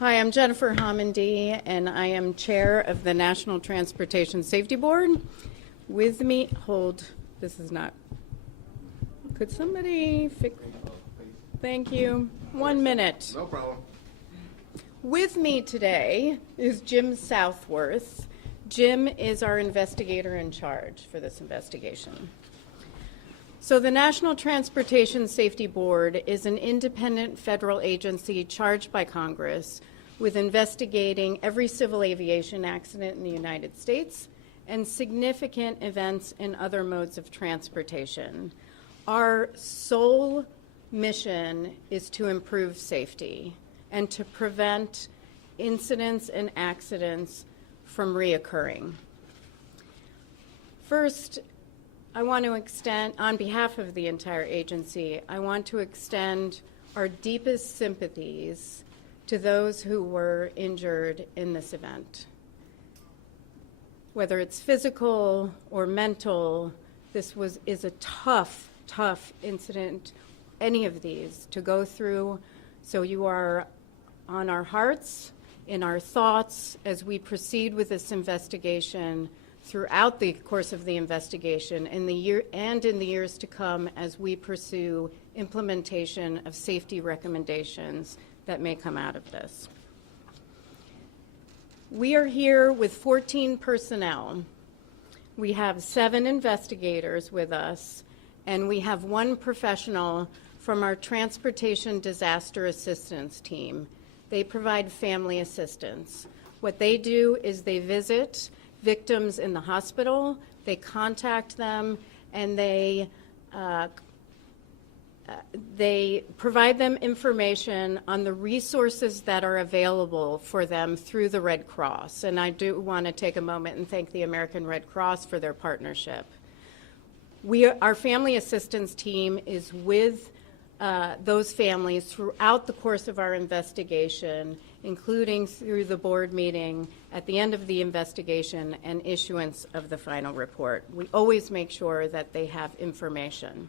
Hi, I'm Jennifer Homendy, and I am chair of the National Transportation Safety Board. With me, this is not, could somebody fix, thank you, 1 minute. No problem. With me today is Jim Southworth. Jim is our investigator in charge for this investigation. So the National Transportation Safety Board is an independent federal agency charged by Congress with investigating every civil aviation accident in the United States and significant events in other modes of transportation. Our sole mission is to improve safety and to prevent incidents and accidents from reoccurring. First, I want to extend, on behalf of the entire agency, I want to extend our deepest sympathies to those who were injured in this event. Whether it's physical or mental, this is a tough incident, any of these, to go through. So you are on our hearts, in our thoughts, as we proceed with this investigation throughout the course of the investigation in the years to come as we pursue implementation of safety recommendations that may come out of this. We are here with 14 personnel. We have 7 investigators with us, and we have 1 professional from our Transportation Disaster Assistance team. They provide family assistance. What they do is they visit victims in the hospital, they contact them, and they provide them information on the resources that are available for them through the Red Cross. And I do want to take a moment and thank the American Red Cross for their partnership. Our family assistance team is with those families throughout the course of our investigation, including through the board meeting at the end of the investigation and issuance of the final report. We always make sure that they have information.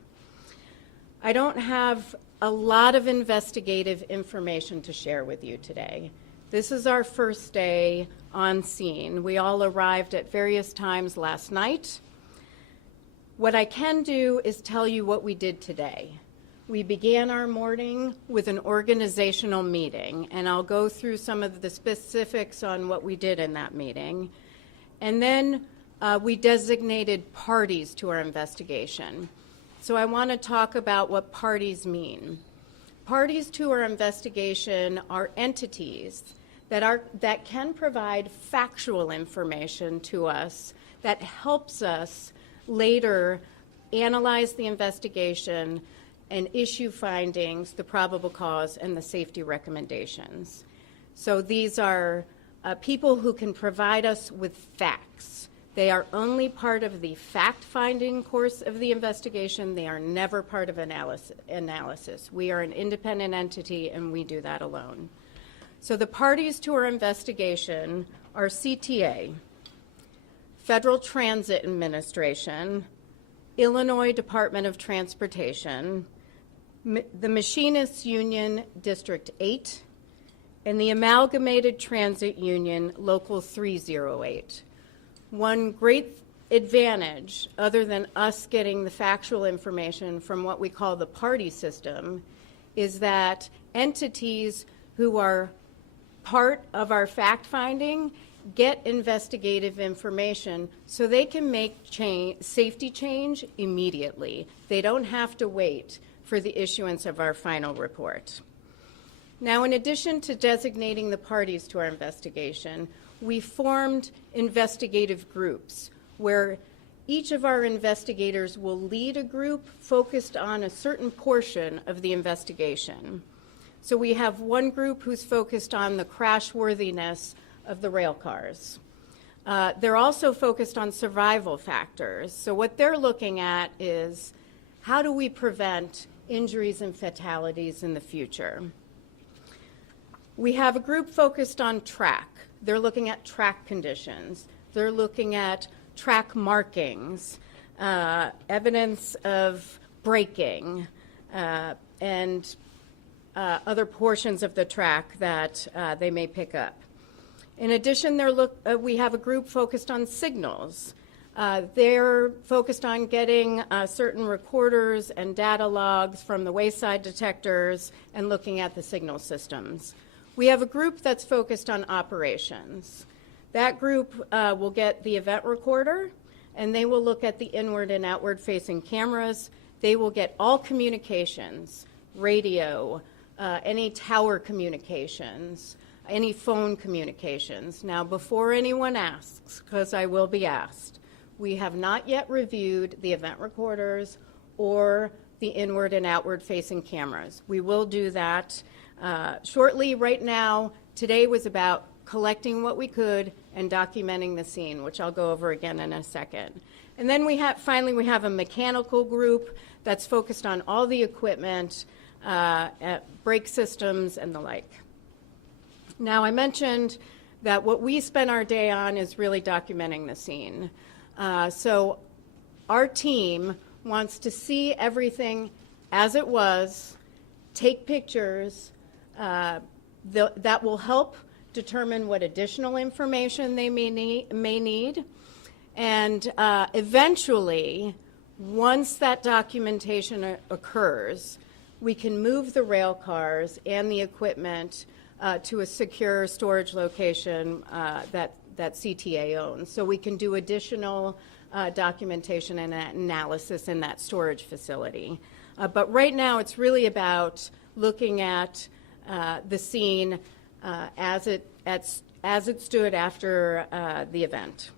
I don't have a lot of investigative information to share with you today. This is our first day on scene. We all arrived at various times last night. What I can do is tell you what we did today. We began our morning with an organizational meeting, and I'll go through some of the specifics on what we did in that meeting. And then we designated parties to our investigation. So I want to talk about what parties mean. Parties to our investigation are entities that can provide factual information to us that helps us later analyze the investigation and issue findings, the probable cause, and the safety recommendations. So these are people who can provide us with facts. They are only part of the fact-finding course of the investigation. They are never part of analysis. We are an independent entity, and we do that alone. So the parties to our investigation are CTA, Federal Transit Administration, Illinois Department of Transportation, the Machinists Union District 8, and the Amalgamated Transit Union Local 308. One great advantage, other than us getting the factual information from what we call the party system, is that entities who are part of our fact-finding get investigative information so they can make safety change immediately. They don't have to wait for the issuance of our final report. Now, in addition to designating the parties to our investigation, we formed investigative groups where each of our investigators will lead a group focused on a certain portion of the investigation. So we have one group who's focused on the crashworthiness of the rail cars. They're also focused on survival factors. So what they're looking at is how do we prevent injuries and fatalities in the future? We have a group focused on track. They're looking at track conditions. They're looking at track markings, evidence of braking, and other portions of the track that they may pick up. In addition, we have a group focused on signals. They're focused on getting certain recorders and data logs from the wayside detectors and looking at the signal systems. We have a group that's focused on operations. That group will get the event recorder, and they will look at the inward and outward facing cameras. They will get all communications, radio, any tower communications, any phone communications. Now, before anyone asks, because I will be asked, we have not yet reviewed the event recorders or the inward and outward facing cameras. We will do that shortly. Right now, today was about collecting what we could and documenting the scene, which I'll go over again in a second. And then finally we have a mechanical group that's focused on all the equipment, brake systems and the like. Now, I mentioned that what we spend our day on is really documenting the scene. So our team wants to see everything as it was, take pictures that will help determine what additional information they may need. And eventually, once that documentation occurs, we can move the rail cars and the equipment to a secure storage location that CTA owns. So we can do additional documentation and analysis in that storage facility. But right now, it's really about looking at the scene as it stood after the event.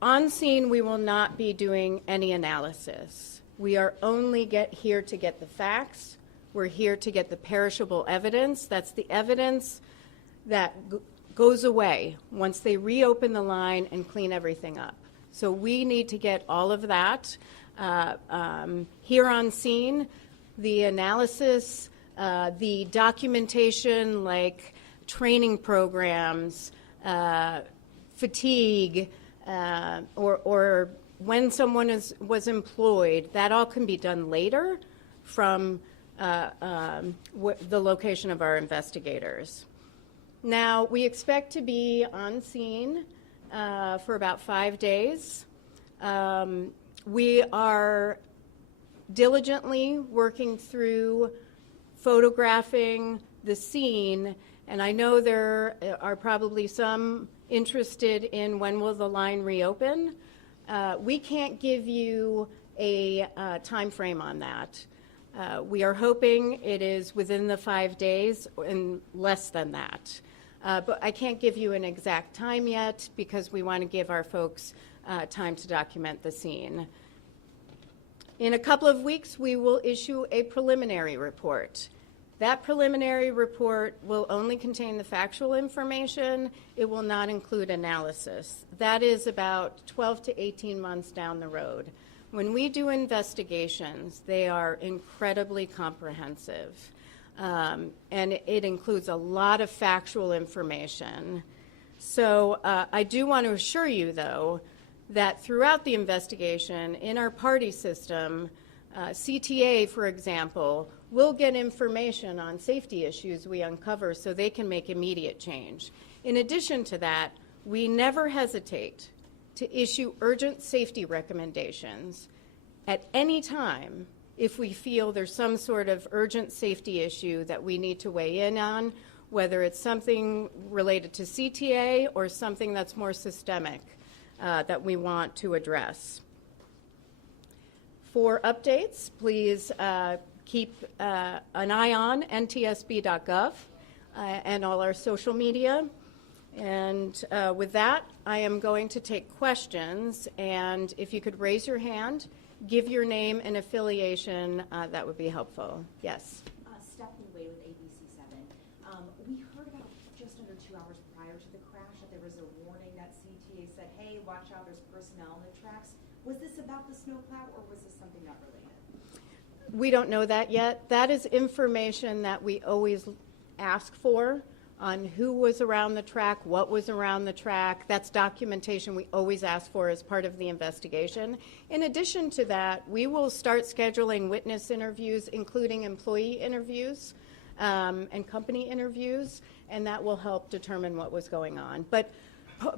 On scene, we will not be doing any analysis. We are only here to get the facts. We're here to get the perishable evidence. That's the evidence that goes away once they reopen the line and clean everything up. So we need to get all of that here on scene. The analysis, the documentation like training programs, fatigue, or when someone was employed, that all can be done later from the location of our investigators. Now, we expect to be on scene for about 5 days. We are diligently working through photographing the scene, and I know there are probably some interested in when will the line reopen. We can't give you a time frame on that. We are hoping it is within the 5 days and less than that. But I can't give you an exact time yet because we want to give our folks time to document the scene. In a couple of weeks, we will issue a preliminary report. That preliminary report will only contain the factual information. It will not include analysis. That is about 12 to 18 months down the road. When we do investigations, they are incredibly comprehensive. And it includes a lot of factual information. So I do want to assure you, though, that throughout the investigation, in our party system, CTA, for example, will get information on safety issues we uncover so they can make immediate change. In addition to that, we never hesitate to issue urgent safety recommendations at any time if we feel there's some sort of urgent safety issue that we need to weigh in on, whether it's something related to CTA or something that's more systemic that we want to address. For updates, please keep an eye on ntsb.gov and all our social media. And with that, I am going to take questions. And if you could raise your hand, give your name and affiliation, that would be helpful. Yes? Stephanie Wade with ABC7. We heard about just under 2 hours prior to the crash that there was a warning that CTA said, hey, watch out, there's personnel on the tracks. Was this about the snowplow or was this something not related? We don't know that yet. That is information that we always ask for on who was around the track, what was around the track. That's documentation we always ask for as part of the investigation. In addition to that, we will start scheduling witness interviews, including employee interviews and company interviews, and that will help determine what was going on. But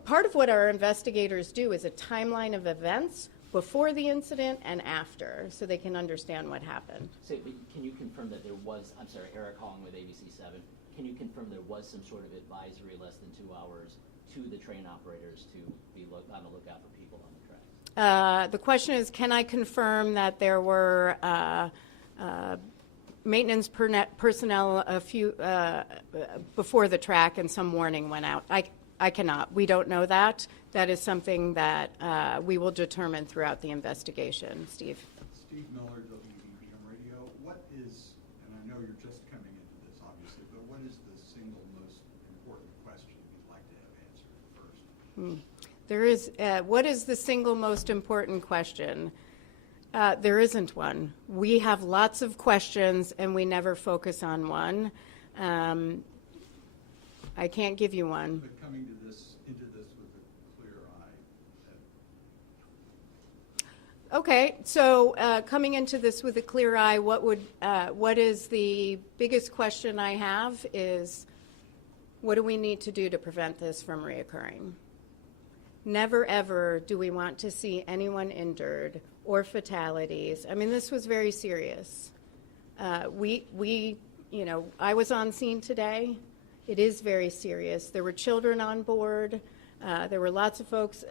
part of what our investigators do is a timeline of events before the incident and after, so they can understand what happened. So, can you confirm that there was, I'm sorry, Eric calling with ABC7, can you confirm there was some sort of advisory less than 2 hours to the train operators to be on the lookout for people on the track? The question is, can I confirm that there were maintenance personnel before the track and some warning went out? I cannot. We don't know that. That is something that we will determine throughout the investigation. Steve. Steve Miller, WBBM Radio. What is, and I know you're just coming into this, obviously, but what is the single most important question you'd like to have answered first? There is, what is the single most important question? There isn't one. We have lots of questions and we never focus on one. I can't give you one. But coming to this, into this with a clear eye. Okay, so coming into this with a clear eye, what is the biggest question I have is, what do we need to do to prevent this from reoccurring? Never ever do we want to see anyone injured or fatalities. I mean, this was very serious. I was on scene today. It is very serious. There were children on board. There were lots of folks,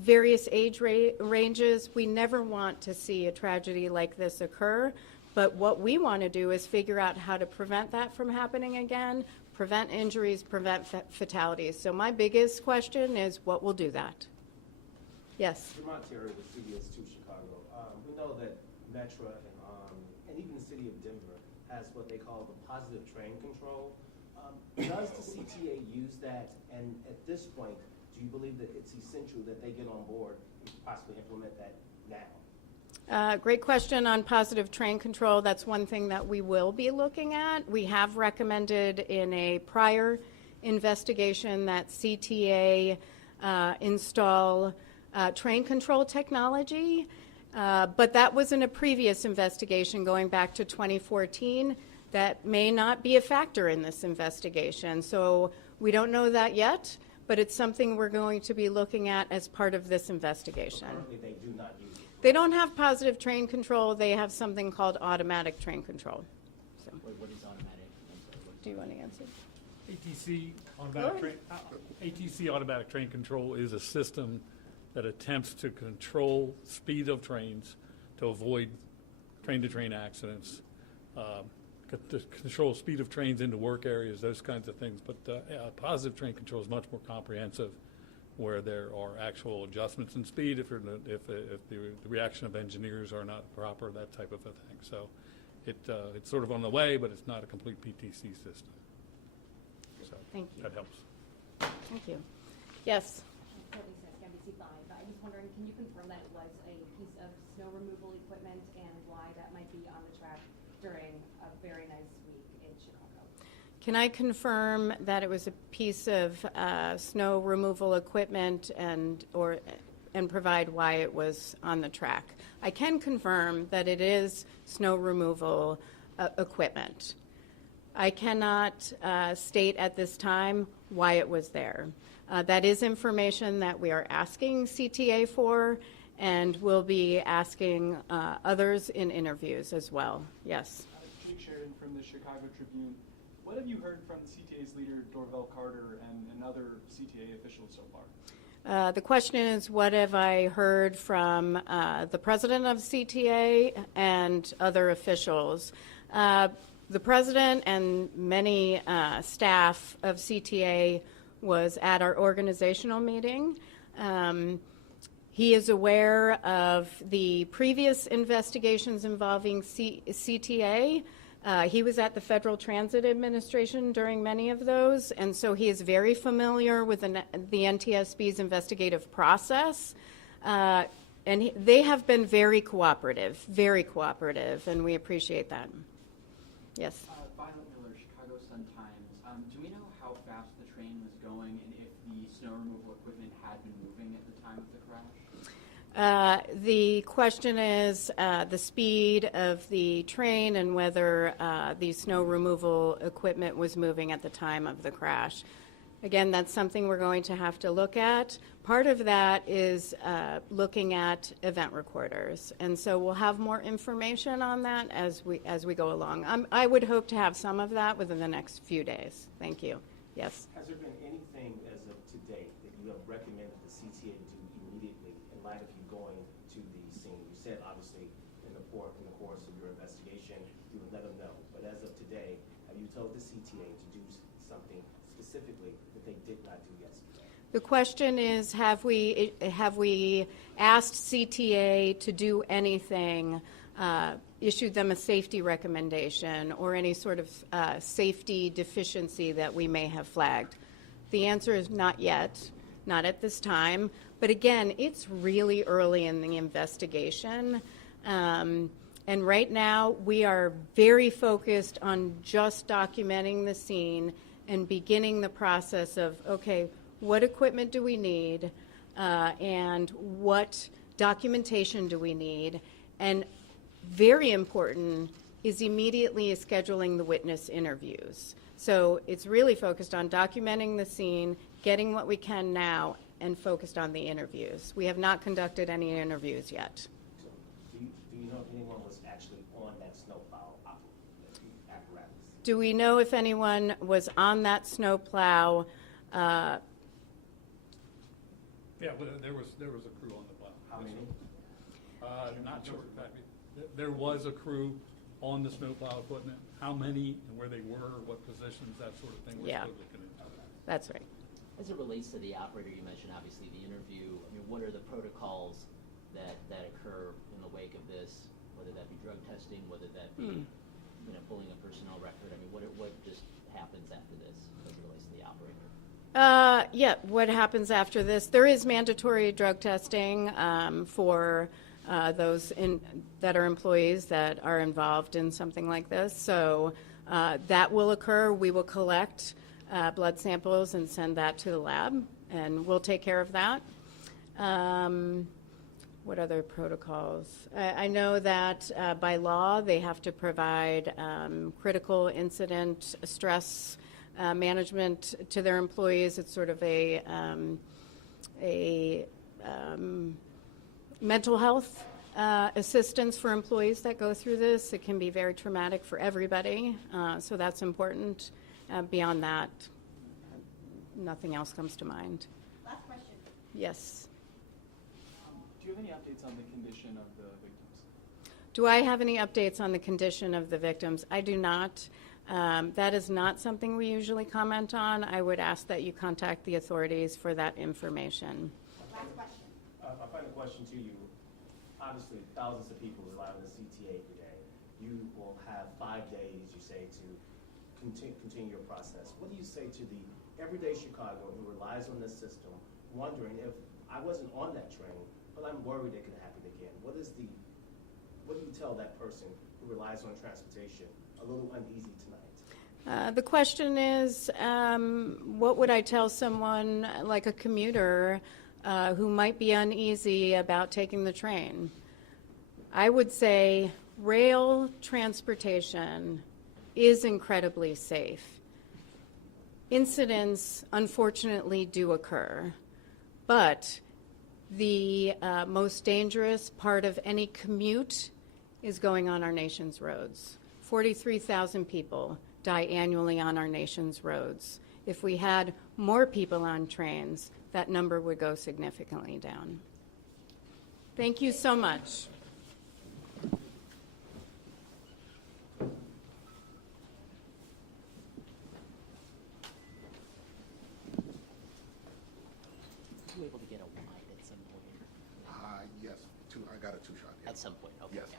various age ranges. We never want to see a tragedy like this occur, but what we want to do is figure out how to prevent that from happening again, prevent injuries, prevent fatalities. So my biggest question is, what will do that? Yes? Vermont Terry with CBS 2 Chicago. We know that Metra and even the city of Denver has what they call the positive train control. Does the CTA use that? And at this point, do you believe that it's essential that they get on board and possibly implement that now? Great question on positive train control. That's one thing that we will be looking at. We have recommended in a prior investigation that CTA install train control technology, but that was in a previous investigation going back to 2014. That may not be a factor in this investigation. So we don't know that yet, but it's something we're going to be looking at as part of this investigation. So currently they do not use it. They don't have positive train control. They have something called automatic train control. So, What is automatic? do you want to answer? ATC automatic train control is a system that attempts to control speed of trains to avoid train-to-train accidents, to control speed of trains into work areas, those kinds of things. But positive train control is much more comprehensive, where there are actual adjustments in speed if the reaction of engineers are not proper, that type of a thing. So it's sort of on the way, but it's not a complete PTC system. So Thank you. that helps. Thank you. Yes. NBC5. I'm just wondering, can you confirm that it was a piece of snow removal equipment and why that might be on the track during a very nice week in Chicago? Can I confirm that it was a piece of snow removal equipment and provide why it was on the track? I can confirm that it is snow removal equipment. I cannot state at this time why it was there. That is information that we are asking CTA for, and we'll be asking others in interviews as well. Yes. Jake Sheridan from the Chicago Tribune. What have you heard from CTA's leader, Dorval Carter, and other CTA officials so far? The question is, what have I heard from the president of CTA and other officials? The president and many staff of CTA was at our organizational meeting. He is aware of the previous investigations involving CTA. He was at the Federal Transit Administration during many of those, and so he is very familiar with the NTSB's investigative process. And they have been very cooperative, and we appreciate that. Yes. Finally, Miller, Chicago Sun-Times. Do we know how fast the train was going and if the snow removal equipment had been moving at the time of the crash? The question is the speed of the train and whether the snow removal equipment was moving at the time of the crash. Again, that's something we're going to have to look at. Part of that is looking at event recorders, and so we'll have more information on that as we go along. I would hope to have some of that within the next few days. Thank you. Yes. Has there been anything as of today that you have recommended the CTA do immediately in light of you going to the scene? You said obviously in the course of your investigation you would let them know, but as of today, have you told the CTA to do something specifically that they did not do yesterday? The question is, have we asked CTA to do anything, issued them a safety recommendation or any sort of safety deficiency that we may have flagged? The answer is not yet, not at this time. But again, it's really early in the investigation. And right now, we are very focused on just documenting the scene and beginning the process of, okay, what equipment do we need and what documentation do we need? And very important is immediately scheduling the witness interviews. So it's really focused on documenting the scene, getting what we can now, and focused on the interviews. We have not conducted any interviews yet. So do you know if anyone was actually on that snowplow apparatus? Do we know if anyone was on that snowplow? Yeah, well, there was a crew on the plow. How many? Not sure exactly. There was a crew on the snowplow equipment. How many and where they were, what positions, that sort of thing. We're Yeah. still looking into that. That's right. As it relates to the operator, you mentioned obviously the interview. I mean, what are the protocols that occur in the wake of this, whether that be drug testing, whether that be pulling a personnel record? I mean, what just happens after this as it relates to the operator? Yeah, what happens after this? There is mandatory drug testing for those that are employees that are involved in something like this. So that will occur. We will collect blood samples and send that to the lab, and we'll take care of that. What other protocols? I know that by law they have to provide critical incident stress management to their employees. It's sort of a mental health assistance for employees that go through this. It can be very traumatic for everybody, so that's important. Beyond that, nothing else comes to mind. Last question. Yes. Do you have any updates on the condition of the victims? Do I have any updates on the condition of the victims? I do not. That is not something we usually comment on. I would ask that you contact the authorities for that information. Last question. My final question to you, obviously thousands of people rely on the CTA every day. You will have 5 days, you say, to continue your process. What do you say to the everyday Chicagoan who relies on this system, wondering if I wasn't on that train, but I'm worried it could happen again? What do you tell that person who relies on transportation, a little uneasy tonight? The question is, what would I tell someone like a commuter who might be uneasy about taking the train? I would say rail transportation is incredibly safe. Incidents, unfortunately, do occur, but the most dangerous part of any commute is going on our nation's roads. 43,000 people die annually on our nation's roads. If we had more people on trains, that number would go significantly down. Thank you so much. Were you able to get a wide at some point? Yes, I got a two-shot. Yeah. At some point, okay. Yes. Yeah.